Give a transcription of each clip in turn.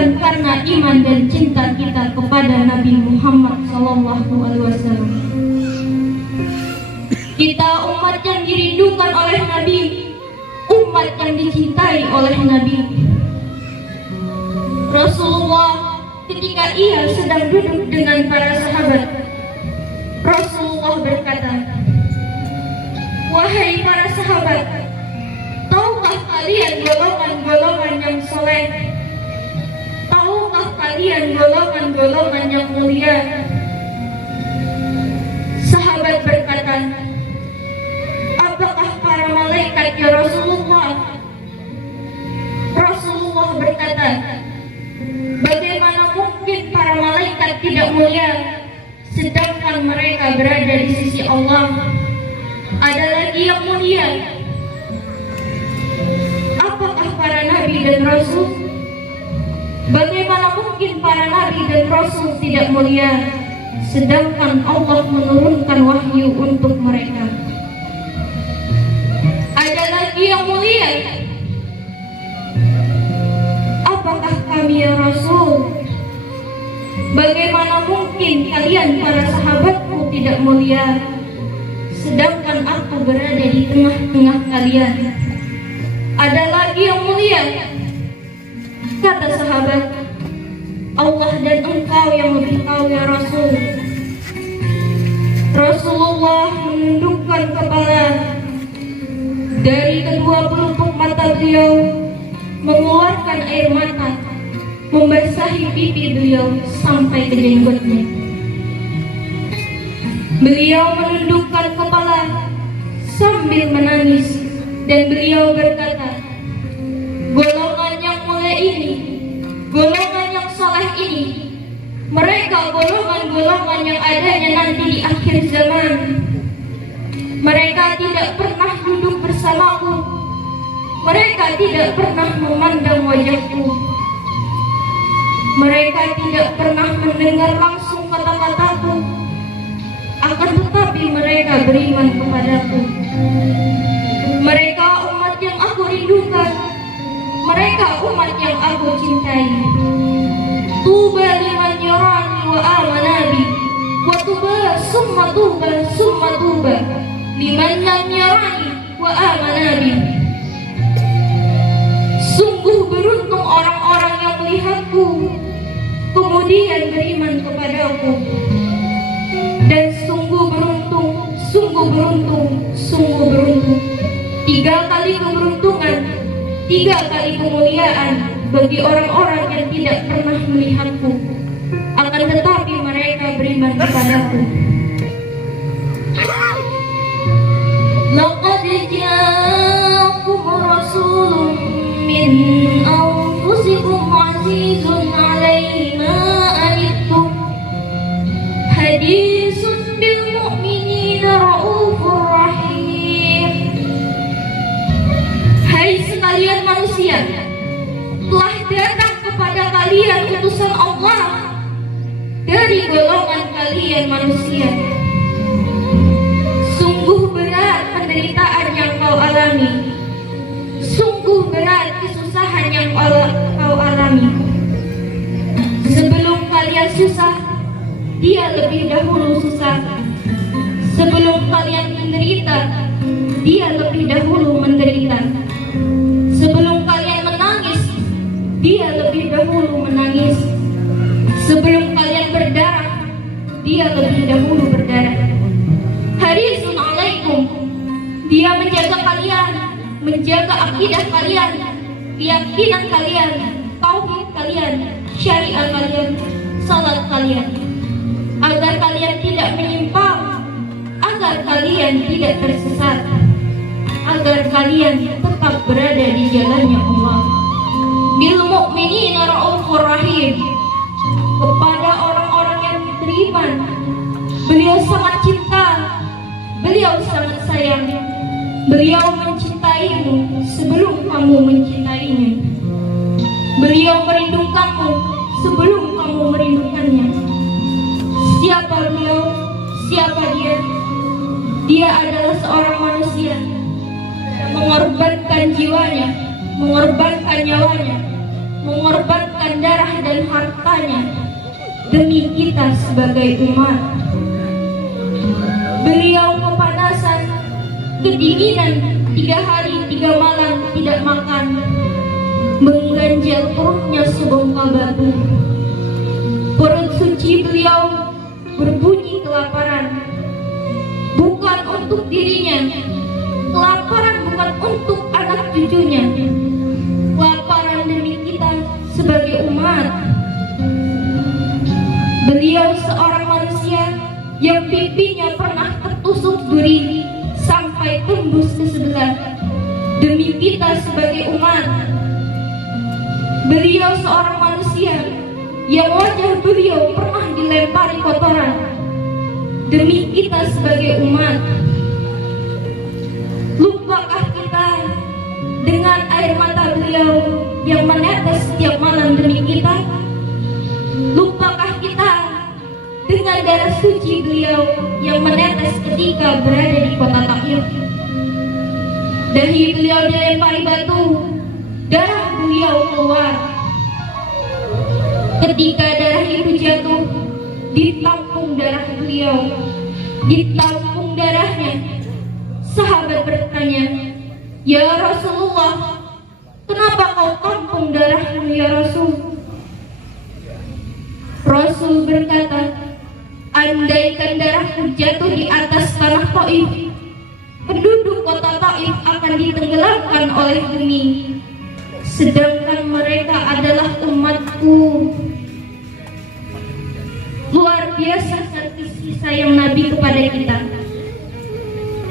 bukan karena iman dan cinta kita kepada Nabi Muhammad SAW. Kita umat yang dirindukan oleh Nabi, umat yang dicintai oleh Nabi. Rasulullah ketika ia sedang duduk dengan para sahabat, Rasulullah berkata, "Wahai para sahabat, tahukah kalian golongan-golongan yang soleh? Tahukah kalian golongan-golongan yang mulia?" Sahabat berkata, "Apakah para malaikat ya Rasulullah?" Rasulullah berkata, "Bagaimana mungkin para malaikat tidak mulia sedangkan mereka berada di sisi Allah? Ada lagi yang mulia. Apakah para nabi dan rasul? Bagaimana mungkin para nabi dan rasul tidak mulia sedangkan Allah menurunkan wahyu untuk mereka? Ada lagi yang mulia. Apakah kami ya Rasul? Bagaimana mungkin kalian para sahabatku tidak mulia sedangkan aku berada di tengah-tengah kalian? Ada lagi yang mulia." Kata sahabat, "Allah dan engkau yang lebih tahu ya Rasul." Rasulullah menundukkan kepala. Dari kedua pelupuk mata beliau mengeluarkan air mata, membasahi pipi beliau sampai ke jenggotnya. Beliau menundukkan kepala sambil menangis dan beliau berkata, "Golongan yang mulia ini, golongan yang saleh ini, mereka golongan-golongan yang adanya nanti di akhir zaman. Mereka tidak pernah duduk bersamaku, mereka tidak pernah memandang wajahku, mereka tidak pernah mendengar langsung kata-kataku, akan tetapi mereka beriman kepadaku. Mereka umat yang aku rindukan, mereka umat yang aku cintai. Tuba liman yarani wa amana bi, wa tuba summa tuba liman lam yarani wa amana bi." Sungguh beruntung orang-orang yang melihatku kemudian beriman kepadaku, dan sungguh beruntung, sungguh beruntung, sungguh beruntung. 3 kali keberuntungan, 3 kali kemuliaan bagi orang-orang yang tidak pernah melihatku, akan tetapi mereka beriman kepadaku. Laqad ja'akum rasulun min anfusikum azizun 'alaihi ma anittum hadisun bil mu'minina raufur rahim. Hai sekalian manusia, telah datang kepada kalian utusan Allah dari golongan kalian manusia. Sungguh berat penderitaan yang kau alami, sungguh berat kesusahan yang kau alami. Sebelum kalian susah, dia lebih dahulu susah. Sebelum kalian menderita, dia lebih dahulu menderita. Sebelum kalian menangis, dia lebih dahulu menangis. Sebelum kalian berdarah, dia lebih dahulu berdarah. Harisun 'alaikum, dia menjaga kalian, menjaga akidah kalian, keyakinan kalian, tauhid kalian, syariat kalian, salat kalian, agar kalian tidak menyimpang, agar kalian tidak tersesat, agar kalian tetap berada di jalannya Allah. Bil mu'minina raufur rahim, kepada orang-orang yang beriman beliau sangat cinta, beliau sangat sayang. Beliau mencintaimu sebelum kamu mencintainya. Beliau merindukanmu sebelum kamu merindukannya. Siapa beliau? Siapa dia? Dia adalah seorang manusia yang mengorbankan jiwanya, mengorbankan nyawanya mengorbankan darah dan hartanya demi kita sebagai umat. Beliau kepanasan, kedinginan 3 hari 3 malam tidak makan, mengganjal perutnya sebongkah batu. Perut suci beliau berbunyi kelaparan, bukan untuk dirinya, kelaparan bukan untuk anak cucunya, kelaparan demi kita sebagai umat. Beliau seorang manusia yang pipinya pernah tertusuk duri sampai tembus ke sebelah demi kita sebagai umat. Beliau seorang manusia yang wajah beliau pernah dilempari kotoran demi kita sebagai umat. Lupakah kita dengan air mata beliau yang menetes setiap malam demi kita? Lupakah kita dengan darah suci beliau yang menetes ketika berada di kota Taif? Dahi beliau dilempari batu, darah beliau keluar. Ketika darah itu jatuh, ditampung darah beliau, ditampung darahnya. Sahabat bertanya, "Ya Rasulullah, kenapa kau tampung darahmu ya Rasul?" Rasul berkata, "Andaikan darahku jatuh di atas tanah Taif, penduduk kota Taif akan ditenggelamkan oleh geni. Sedangkan mereka adalah umatku." Luar biasa kasih sayang Nabi kepada kita.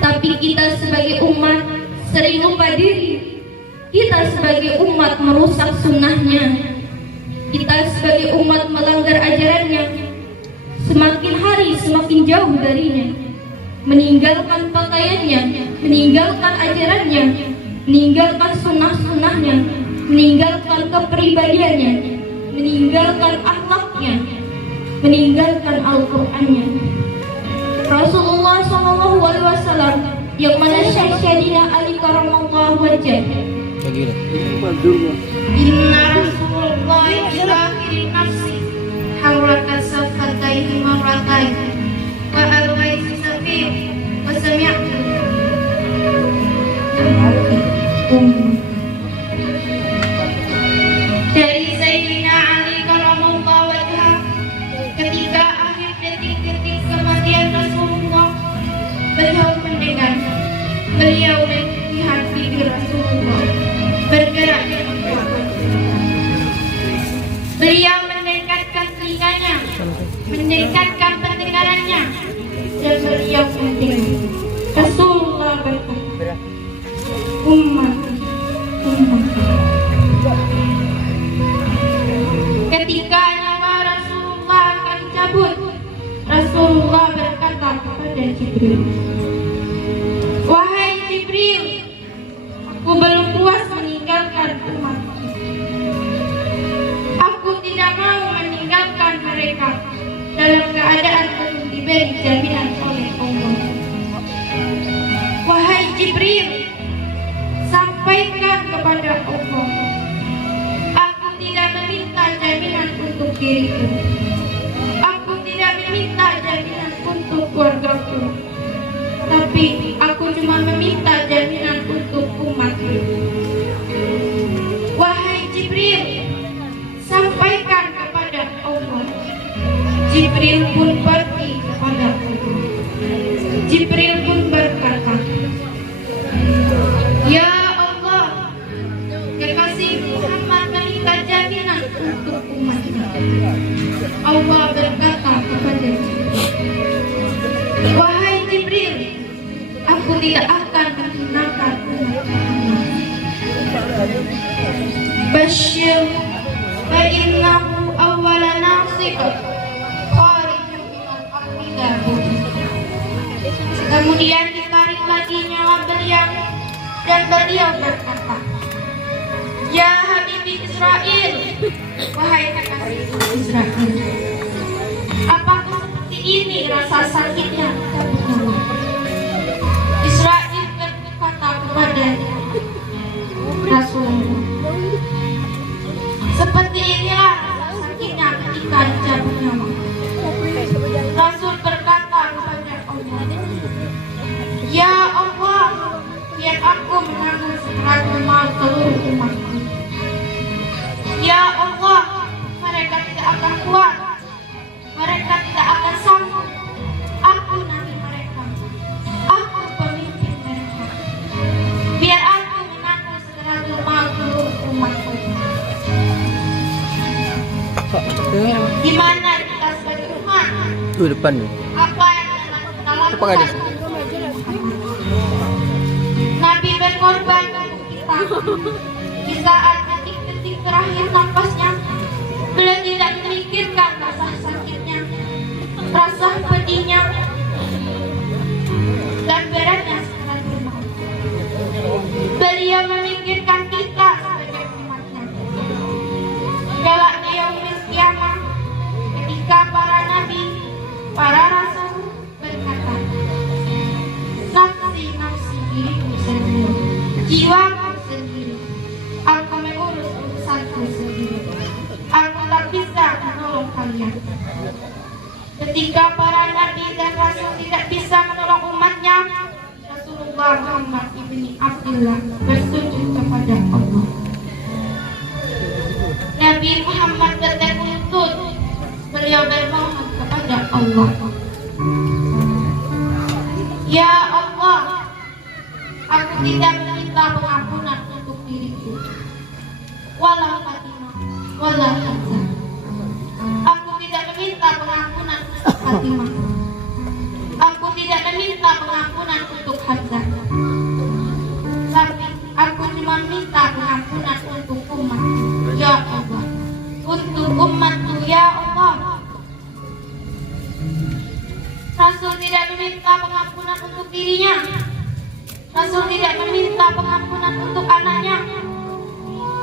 Tapi kita sebagai umat sering lupa diri. Kita sebagai umat merusak sunnahnya. Kita sebagai umat melanggar ajarannya. Semakin hari semakin jauh darinya. Meninggalkan pakaiannya, meninggalkan ajarannya, meninggalkan sunnah-sunnahnya, meninggalkan kepribadiannya, meninggalkan akhlaknya, meninggalkan Al-Qur'annya. Rasulullah SAW yang mana Syedina Ali karamallahu wajhah, "Inna Rasulullah ila akhirin nafsi hawraka safataihi marratain wa alwaihi safir wa sami'tu." Dari Sayyidina Ali karamallahu wajhah, ketika akhir detik-detik kematian Rasulullah, beliau mendengar, beliau melihat bibir Rasulullah bergerak. Beliau mendekatkan telinganya, mendekatkan pendengarannya, dan beliau mendengar. Rasulullah berkata, "Umat, umat." Ketika nyawa Rasulullah akan dicabut, Rasulullah berkata kepada Jibril, "Wahai Jibril, aku belum puas meninggalkan umat. Aku tidak mau meninggalkan mereka dalam keadaan belum diberi jaminan oleh Allah. Wahai Jibril, sampaikan kepada Allah, aku tidak meminta jaminan untuk diriku. Aku tidak meminta jaminan untuk keluargaku, tapi aku cuma meminta jaminan untuk umatku. Wahai Jibril, sampaikan kepada Allah." Jibril pun pergi kepada Allah. Jibril pun berkata, "Ya Allah, kekasih Muhammad meminta jaminan untuk umatnya." Allah berkata kepada Jibril, "Wahai Jibril, aku tidak akan menghinakan umatnya. Bashir fa innahu awwala nasib kharijun minal aqidah." Kemudian ditarik lagi nyawa beliau dan beliau berkata, "Ya Habibi Israel, wahai kekasihku Israel, apakah seperti ini rasa sakitnya?" Israel berkata kepada Rasulullah, umatku. Ya Allah, mereka tidak akan kuat, mereka tidak akan sanggup. Aku nabi mereka, aku pemimpin mereka. Biar aku menanggung segala dermaku umatku. Di mana kita sebagai umat? Depan. Apa yang telah kita Apa ada? lakukan? Nabi berkorban untuk kita. Di saat detik-detik terakhir nafasnya, beliau tidak memikirkan rasa sakitnya, rasa pedihnya, dan beratnya setelah rumah. Beliau memikirkan kita sebagai umatnya. Kelak di yaumil kiamah, ketika para nabi, para rasul berkata, nafsi, nafsi, diriku sendiri, jiwaku sendiri, aku mengurus urusanku sendiri, aku tak bisa menolong kalian. Ketika para nabi dan rasul tidak bisa menolong umatnya, Rasulullah Muhammad ibni Abdullah bersujud kepada Allah. Nabi Muhammad bertekuk lutut, beliau bermohon kepada Allah. Ya Allah, aku tidak meminta pengampunan untuk diriku, walau Fatimah, walau Hamzah. Aku tidak meminta pengampunan untuk Fatimah. Aku tidak meminta pengampunan untuk Hamzah. Tapi aku cuma minta pengampunan untuk umat. Ya Allah, untuk umatku, ya Allah. Rasul tidak meminta pengampunan untuk dirinya. Rasul tidak meminta pengampunan untuk anaknya.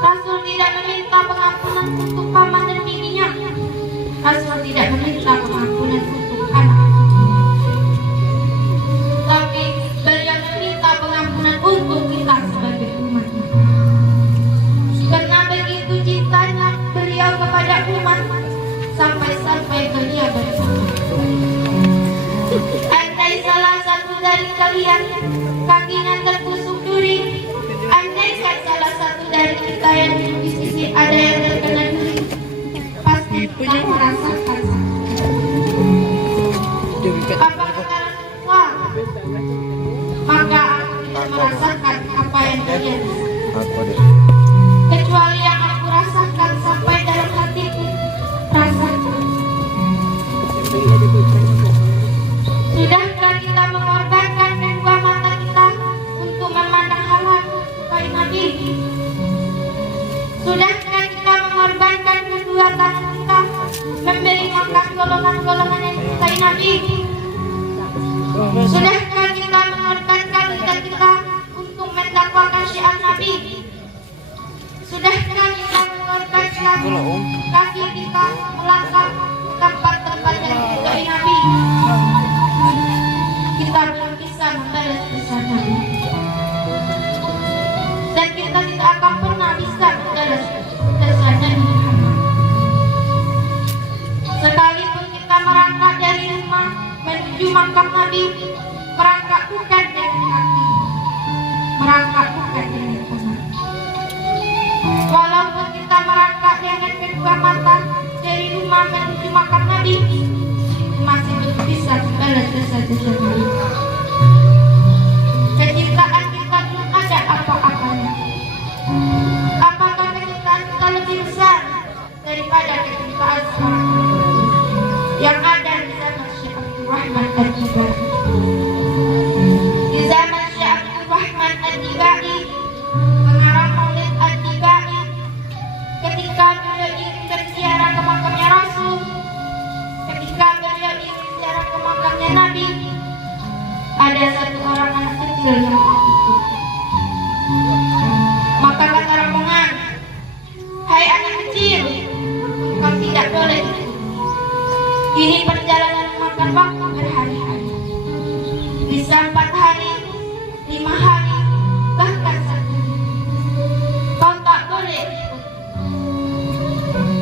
Rasul tidak meminta pengampunan untuk paman dan bibinya. Rasul tidak meminta pengampunan untuk anak. Tapi beliau meminta pengampunan untuk kita sebagai umatnya. Karena begitu cintanya beliau kepada umat, sampai-sampai beliau berkata, andai salah satu dari kalian kakinya tertusuk duri, andaikan salah satu dari kita yang duduk di sisi ada yang terkena duri, pasti kita merasakan sakit. Apa kata Rasulullah? Maka aku tidak merasakan apa yang dia kecuali yang aku rasakan sampai dalam hatiku. Rasakan. Sudahkah kita mengorbankan kedua mata kita untuk memandang hal-hal sukai Nabi? Sudahkah kita mengorbankan kedua tangan kita memberi makan golongan-golongan yang sukai Nabi? Sudahkah kita mengorbankan lidah kita untuk mendakwakan syiar Nabi? Sudahkah kita mengorbankan kaki kita melangkah tempat-tempat yang disukai Nabi? Kita belum bisa membalas pesan Nabi, dan kita tidak akan pernah bisa membalas pesan Nabi Muhammad. Sekalipun kita merangkak dari rumah menuju makam Nabi, merangkak bukan dengan kaki, merangkak bukan dengan tangan. Walaupun kita merangkak dengan kedua mata dari rumah menuju makam Nabi, masih belum bisa membalas jasa-jasa Nabi. Kecintaan kita belum ada apa-apanya. Apakah kecintaan kita lebih besar daripada kecintaan seorang yang ada di zaman Syekh Abdul Rahman Ad-Dibai? Di zaman Syekh Abdul Rahman Ad-Dibai, pengarang Maulid Ad-Dibai, ketika beliau ingin berziarah ke makamnya Rasul, ketika beliau ingin berziarah ke makamnya Nabi, ada satu orang anak kecil yang ikut. Maka kata rombongan, hai anak kecil, engkau tidak boleh ikut. Ini perjalanan memakan waktu berhari-hari, bisa 4 hari, 5 hari, bahkan 1 minggu. Kau tak boleh ikut.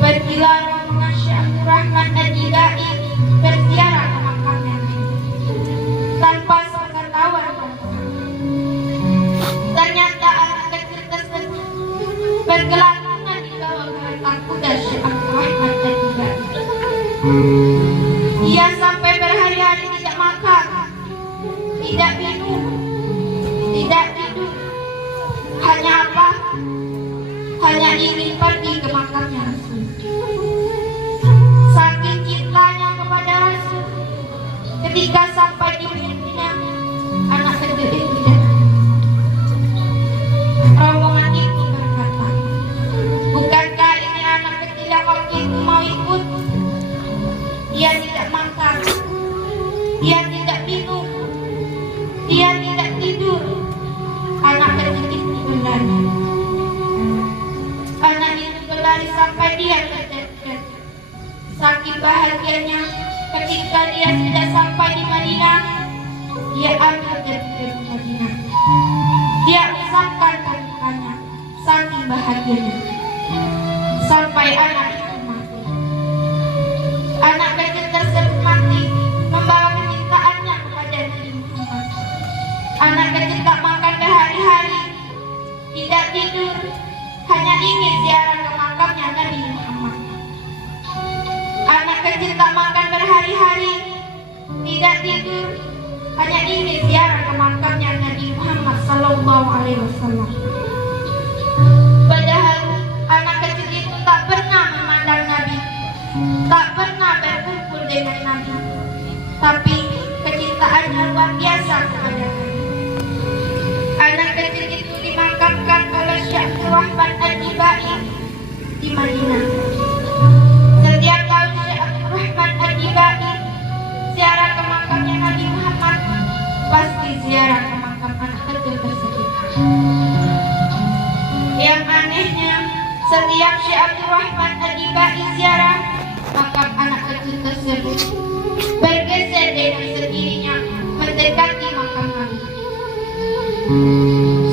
Pergilah rombongan Syekh Abdul Rahman Ad-Dibai berziarah ke makamnya tanpa sepengetahuan rombongan. Ternyata anak kecil tersebut tidak minum, tidak tidur. Hanya apa? Hanya ingin pergi ke makamnya Rasul. Saking cintanya kepada Rasul, ketika sampai di mimpinya, anak kecil itu datang. Rombongan itu berkata, bukankah ini anak kecil yang waktu itu mau ikut? Dia tidak makan, dia tidak minum, dia tidak tidur. Anak kecil itu berlari. Anak itu berlari sampai dia terdekat. Saking bahagianya ketika dia sudah sampai di Madinah, dia ambil dari Madinah. Dia usapkan kaki-kakinya, saking bahagianya. Sampai anak itu mati. Anak kecil tersebut mati membawa kecintaannya kepada Nabi Muhammad. Anak kecil tak makan berhari-hari, tidak tidur, hanya ingin ziarah ke makamnya Nabi Muhammad. Anak kecil tak makan berhari-hari, tidak tidur, hanya ingin ziarah ke makamnya Nabi Muhammad Sallallahu Alaihi Wasallam. Padahal anak kecil itu tak pernah memandang Nabi, tak pernah berkumpul dengan Nabi, tapi kecintaannya luar biasa kepada Nabi. Anak kecil itu dimakamkan oleh Syekh Abdurrahman Ad-Dibai di Madinah. Setiap tahun Syekh Abdurrahman Ad-Dibai ziarah ke makamnya Nabi Muhammad, pasti ziarah ke makam anak kecil tersebut. Yang anehnya, setiap Syekh Abdurrahman Ad-Dibai ziarah makam anak kecil tersebut, bergeser dengan sendirinya mendekati makam Nabi.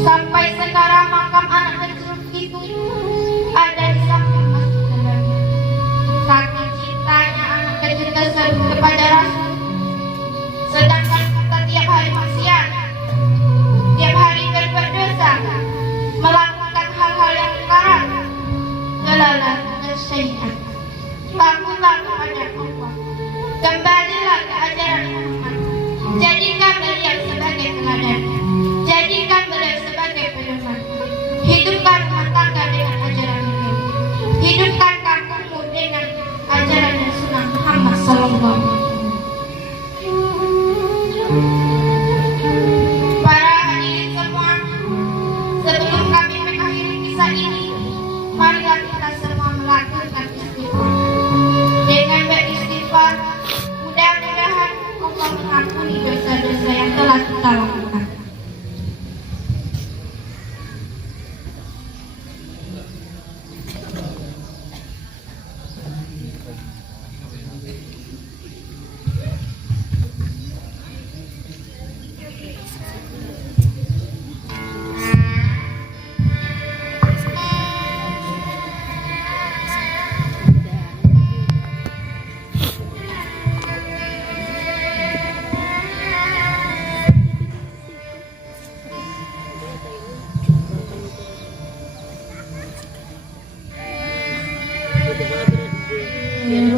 Sampai sekarang makam anak kecil itu ada di samping masjid Nabawi. Saking cintanya anak kecil tersebut kepada Rasul, sedangkan kita tiap hari maksiat, tiap hari berbuat dosa, melakukan hal-hal yang haram, lalala dan syaitan. Takutlah kepada Allah, kembalilah ke ajaran Muhammad, jadikan beliau sebagai teladan, jadikan beliau sebagai pedoman. Hidupkan rumah tangga dengan ajaran beliau, hidupkan kampungmu dengan ajaran dan sunnah Muhammad Sallallahu Alaihi Wasallam. Para hadirin semua, sebelum kami mengakhiri kisah ini, marilah kita semua melakukan istighfar. Dengan beristighfar, mudah-mudahan Allah mengampuni dosa-dosa yang telah kita lakukan.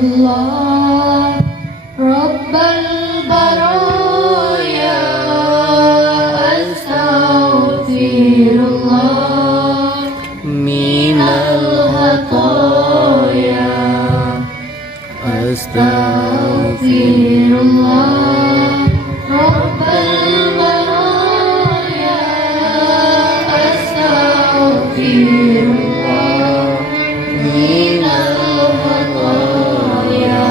Allah Rabbal Baraya, astaghfirullah minal khataya, astaghfirullah Rabbal Baraya, astaghfirullah minal khataya.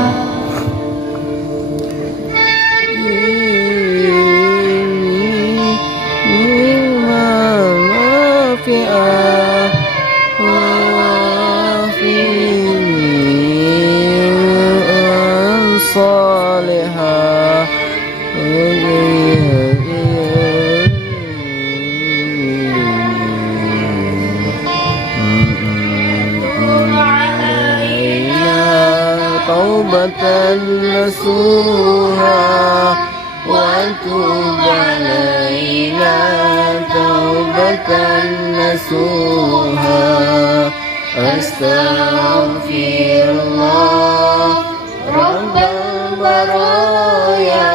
توبة نصوحا وتوب علينا توبة نصوحا أستغفر الله رب البرايا